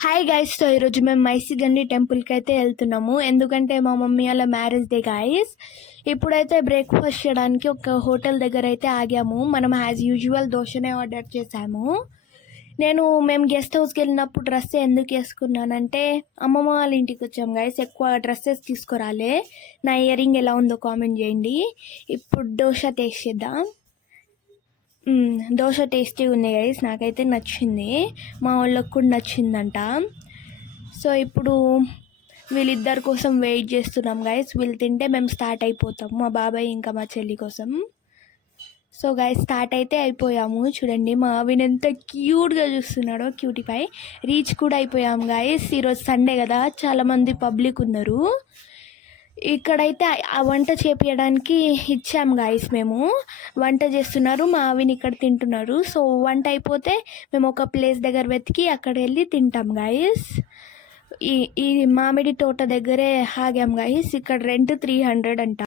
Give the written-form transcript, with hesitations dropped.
Hi guys, so ఈరోజు మేము మైసిగండి టెంపుల్కి అయితే వెళ్తున్నాము. ఎందుకంటే మా మమ్మీ వాళ్ళ మ్యారేజ్ డే గైస్. ఇప్పుడైతే బ్రేక్ఫాస్ట్ చేయడానికి ఒక హోటల్ దగ్గర అయితే ఆగాము. మనం యాజ్ యూజువల్ దోశనే ఆర్డర్ చేసాము. మేము గెస్ట్ హౌస్కి వెళ్ళినప్పుడు డ్రెస్ ఎందుకు వేసుకున్నానంటే అమ్మమ్మ వాళ్ళ ఇంటికి వచ్చాము గైస్. ఎక్కువ డ్రెస్సెస్ తీసుకురాలే. నా ఇయరింగ్ ఎలా ఉందో కామెంట్ చేయండి. ఇప్పుడు దోశ టేస్ట్ చేద్దాం. దోశ టేస్టీగా ఉంది గైస్, నాకైతే నచ్చింది, మా వాళ్ళకి కూడా నచ్చిందంట. సో ఇప్పుడు వీళ్ళిద్దరి కోసం వెయిట్ చేస్తున్నాం గైస్. వీళ్ళు తింటే మేము స్టార్ట్ అయిపోతాము, మా బాబాయ్ ఇంకా మా చెల్లి కోసం. సో గైస్ స్టార్ట్ అయితే అయిపోయాము. చూడండి మా అవిని ఎంత క్యూట్గా చూస్తున్నాడో, క్యూటిఫై. రీచ్ కూడా అయిపోయాము గైస్. ఈరోజు సండే కదా, చాలామంది పబ్లిక్ ఉన్నారు. ఇక్కడైతే ఆ వంట చేపించడానికి ఇచ్చాం గాయస్. మేము వంట చేస్తున్నారు, మా ఆవిని ఇక్కడ తింటున్నారు. సో వంట అయిపోతే మేము ఒక ప్లేస్ దగ్గర వెతికి అక్కడ వెళ్ళి తింటాం గాయస్. ఈ మామిడి తోట దగ్గరే ఆగాం గాయస్. ఇక్కడ రెంట్ 300 అంట.